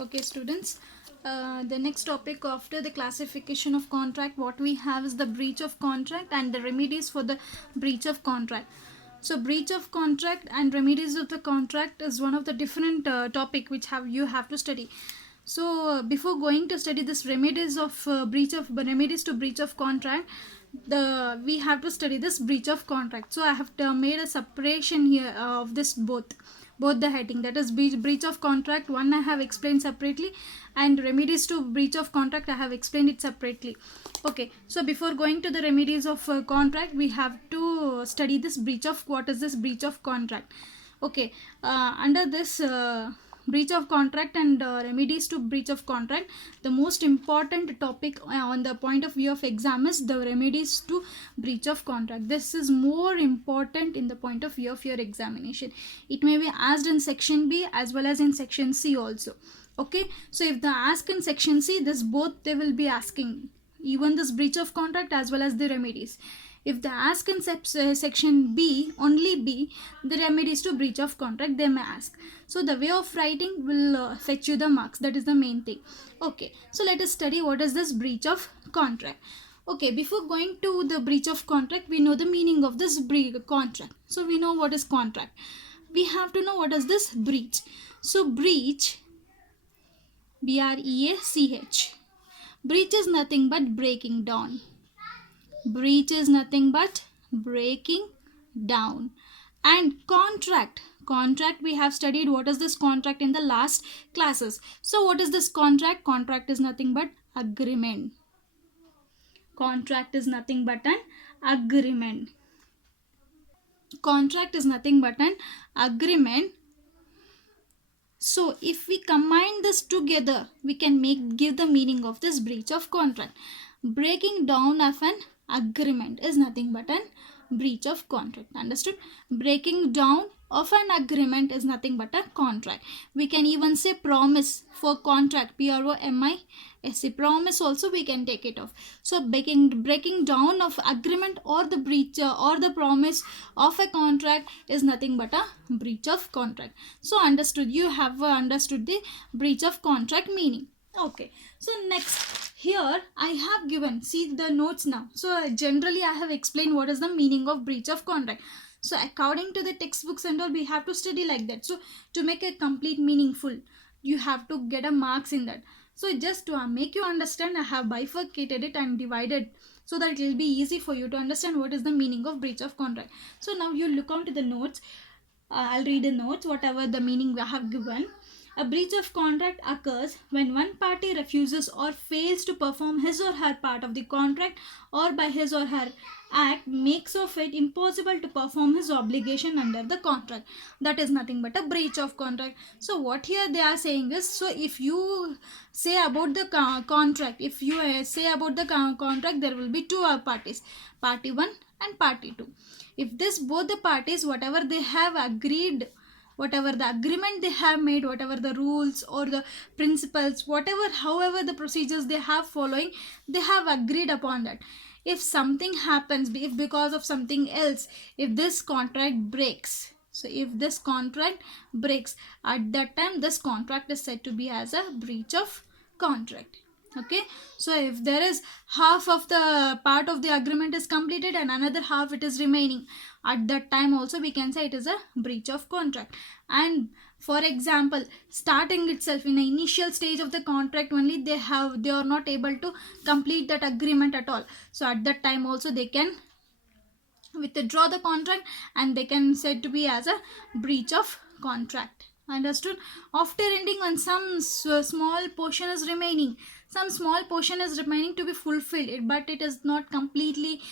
Okay, students. The next topic after the classification of contract, what we have is the breach of contract and the remedies for the breach of contract. So, breach of contract and remedies of the contract is one of the different topic which you have to study. So, before going to study this remedies of remedies to breach of contract, we have to study this breach of contract. So, I have made a separation here of this both the heading, that is breach of contract one I have explained separately, and remedies to breach of contract I have explained it separately. Okay, so before going to the remedies of contract, we have to study this breach of what is this breach of contract. Okay, under this breach of contract and remedies to breach of contract, the most important topic on the point of view of exam is the remedies to breach of contract. This is more important in the point of view of your examination. It may be asked in section B as well as in section C also. Okay, so if they ask in section C, this both they will be asking, even this breach of contract as well as the remedies. If they ask in section B, only B, the remedies to breach of contract they may ask. So the way of writing will fetch you the marks. That is the main thing. Okay, so let us study what is this breach of contract. Okay, before going to the breach of contract, we know the meaning of this contract. So we know what is contract. We have to know what is this breach. So breach, B-R-E-A-C-H. Breach is nothing but breaking down. Breach is nothing but breaking down. And contract we have studied what is this contract in the last classes. So what is this contract? Contract is nothing but agreement. Contract is nothing but an agreement. Contract is nothing but an agreement. So if we combine this together, we can give the meaning of this breach of contract. Breaking down of an agreement is nothing but an breach of contract. Understood? Breaking down of an agreement is nothing but a contract. We can even say promise for contract, P-R-O-M-I-S-E. Promise also we can take it off. So breaking down of agreement or the breach or the promise of a contract is nothing but a breach of contract. So understood, you have understood the breach of contract meaning. Okay, so next here I have given, see the notes now. So generally I have explained what is the meaning of breach of contract. So according to the textbooks and all, we have to study like that. So to make a complete meaningful, you have to get a marks in that. So just to make you understand, I have bifurcated it and divided so that it will be easy for you to understand what is the meaning of breach of contract. So now you look on to the notes. I'll read the notes, whatever the meaning we have given. A breach of contract occurs when one party refuses or fails to perform his or her part of the contract, or by his or her act makes of it impossible to perform his obligation under the contract. That is nothing but a breach of contract. So what here they are saying is, so if you say about the contract, if you say about the contract, there will be two parties, party 1 and party 2. If this both the parties, whatever they have agreed, whatever the agreement they have made, whatever the rules or the principles, whatever however the procedures they have following, they have agreed upon that. If something happens, if because of something else, if this contract breaks, so if this contract breaks, at that time this contract is said to be as a breach of contract. Okay, so if there is half of the part of the agreement is completed and another half it is remaining, at that time also we can say it is a breach of contract. And for example, starting itself in the initial stage of the contract only, they are not able to complete that agreement at all, so at that time also they can withdraw the contract and they can said to be as a breach of contract. Understood? After ending, when some small portion is remaining, some small portion is remaining to be fulfilled, but it is not completely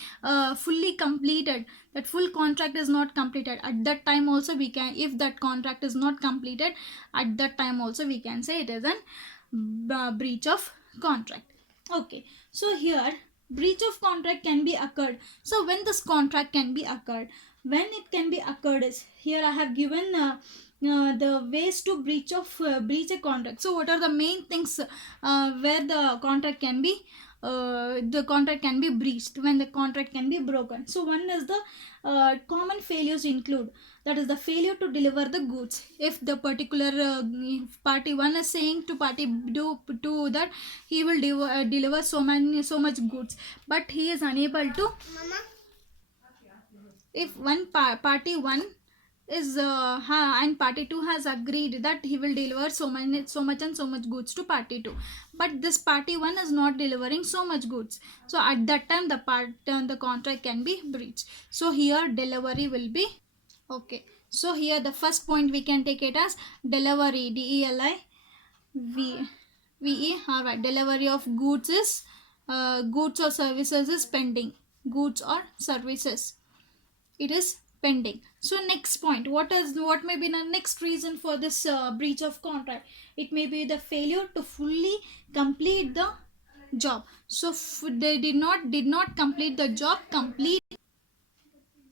fully completed, that full contract is not completed, at that time also we can, if that contract is not completed, at that time also we can say it is an breach of contract. Okay, so here breach of contract can be occurred. So when this contract can be occurred, when it can be occurred is, here I have given the ways to breach a contract. So what are the main things where the contract can be the contract can be breached, when the contract can be broken. So one is the common failures include, that is the failure to deliver the goods. If the particular party one is saying to party two that he will deliver so much goods, but he is unable to. If one party one is and party 2 has agreed that he will deliver so much and so much goods to party 2, but this party 1 is not delivering so much goods, so at that time the contract can be breached. So here delivery will be okay. So here the first point we can take it as delivery, DELIVE. Alright, delivery of goods is goods or services is pending. Goods or services, it is pending. So next point, what may be the next reason for this breach of contract? It may be the failure to fully complete the job. So they did not complete the job complete.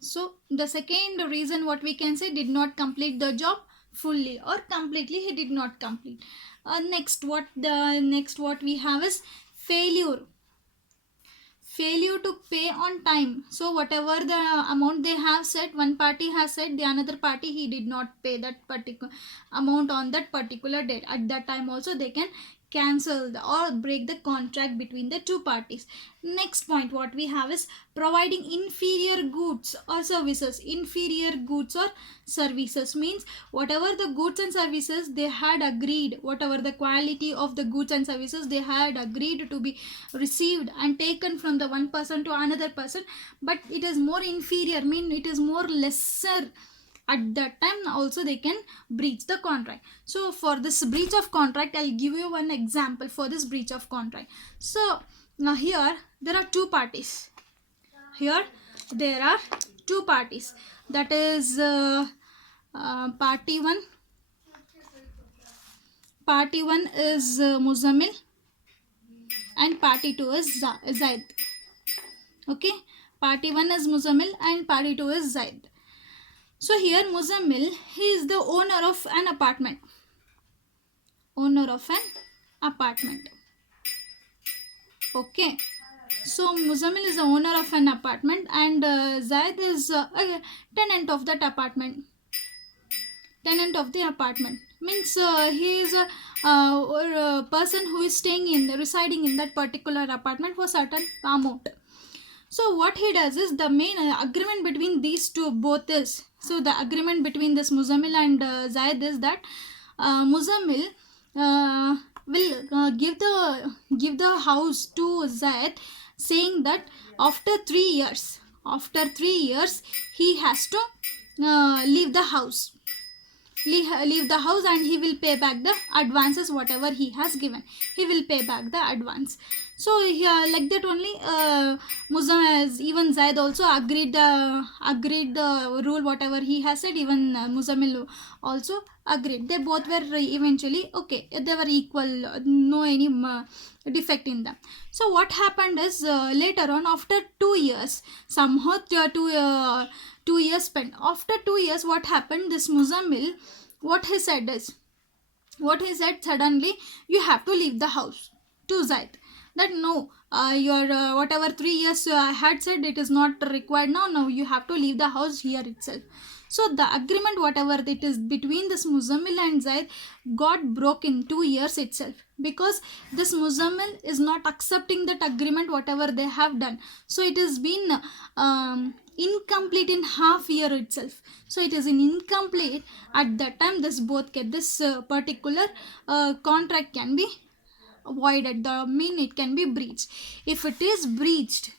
So the second reason what we can say, did not complete the job fully or completely, he did not complete. Next what we have is failure to pay on time. So whatever the amount they have said, one party has said, the another party he did not pay that particular amount on that particular date. At that time also they can cancel or break the contract between the two parties. Next point what we have is providing inferior goods or services. Inferior goods or services means whatever the goods and services they had agreed, whatever the quality of the goods and services they had agreed to be received and taken from the one person to another person, but it is more inferior, mean it is more lesser. At that time also they can breach the contract. So for this breach of contract, I'll give you one example for this breach of contract. So now here there are two parties. Here there are two parties, that is party one is Muzammil and party 2 is Zaid. Okay, party 1 is Muzammil and party 2 is Zaid. So here Muzammil, he is the owner of an apartment. Okay. So Muzammil is the owner of an apartment and Zaid is a tenant of that apartment. Tenant of the apartment means he is a person who is residing in that particular apartment for certain amount. So what he does is, the main agreement between these two both is, so the agreement between this Muzammil and Zaid is that Muzammil will give the house to Zaid, saying that after 3 years he has to leave the house and he will pay back the advances whatever he has given. He will pay back the advance. So like that only Muzammil, even Zaid also agreed the rule whatever he has said. Even Muzammil also agreed. They both were eventually okay. They were equal. No any defect in them. So what happened is later on, after 2 years, somehow 2 years spent. After 2 years, what happened? This Muzammil, what he said suddenly, you have to leave the house to Zaid. That no, your whatever 3 years I had said, it is not required now. Now you have to leave the house here itself. So the agreement whatever it is between this Muzammil and Zaid got broke in 2 years itself, because this Muzammil is not accepting that agreement whatever they have done. So it has been incomplete in half year itself. So it is incomplete. At that time this particular contract can be voided. It can be breached. If it is breached,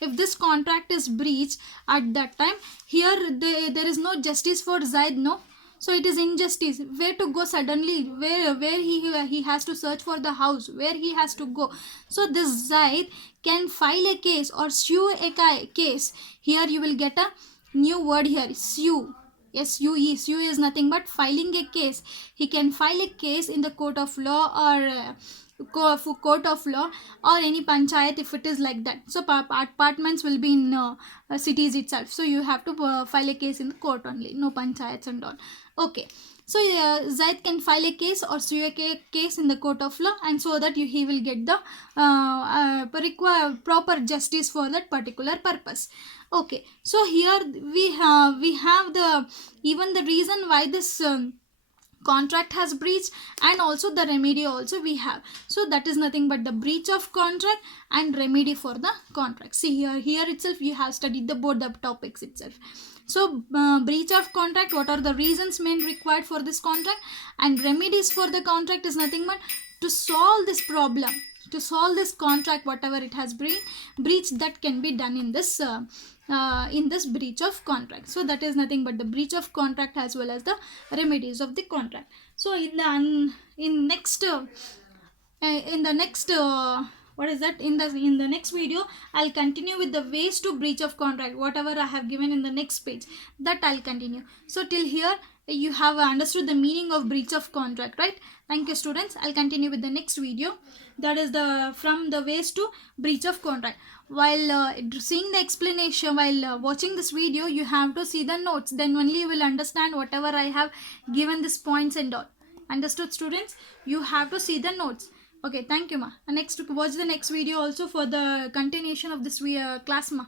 if this contract is breached, at that time here there is no justice for Zaid, no. So it is injustice. Where to go suddenly? Where he has to search for the house? Where he has to go? So this Zaid can file a case or sue a case. Here you will get a new word here, sue. SUE. Sue is nothing but filing a case. He can file a case in the court of law or court of law or any panchayat if it is like that. So apartments will be in cities itself. So you have to file a case in the court only. No panchayats and all. Okay. So Zaid can file a case or sue a case in the court of law, and so that he will get the proper justice for that particular purpose. Okay, so here we have the even the reason why this contract has breached, and also the remedy also we have. So that is nothing but the breach of contract and remedy for the contract. See here itself you have studied the both the topics itself. So breach of contract, what are the reasons main required for this contract, and remedies for the contract is nothing but to solve this problem, to solve this contract whatever it has breached, that can be done in this breach of contract. So that is nothing but the breach of contract as well as the remedies of the contract. So in next in the next what is that in the next video I'll continue with the ways to breach of contract, whatever I have given in the next page, that I'll continue. So till here you have understood the meaning of breach of contract, right? Thank you students. I'll continue with the next video, that is the from the ways to breach of contract. While seeing the explanation, while watching this video, you have to see the notes, then only you will understand whatever I have given these points and all. Understood students? You have to see the notes. Okay, thank you ma. Next, watch the next video also for the continuation of this class ma.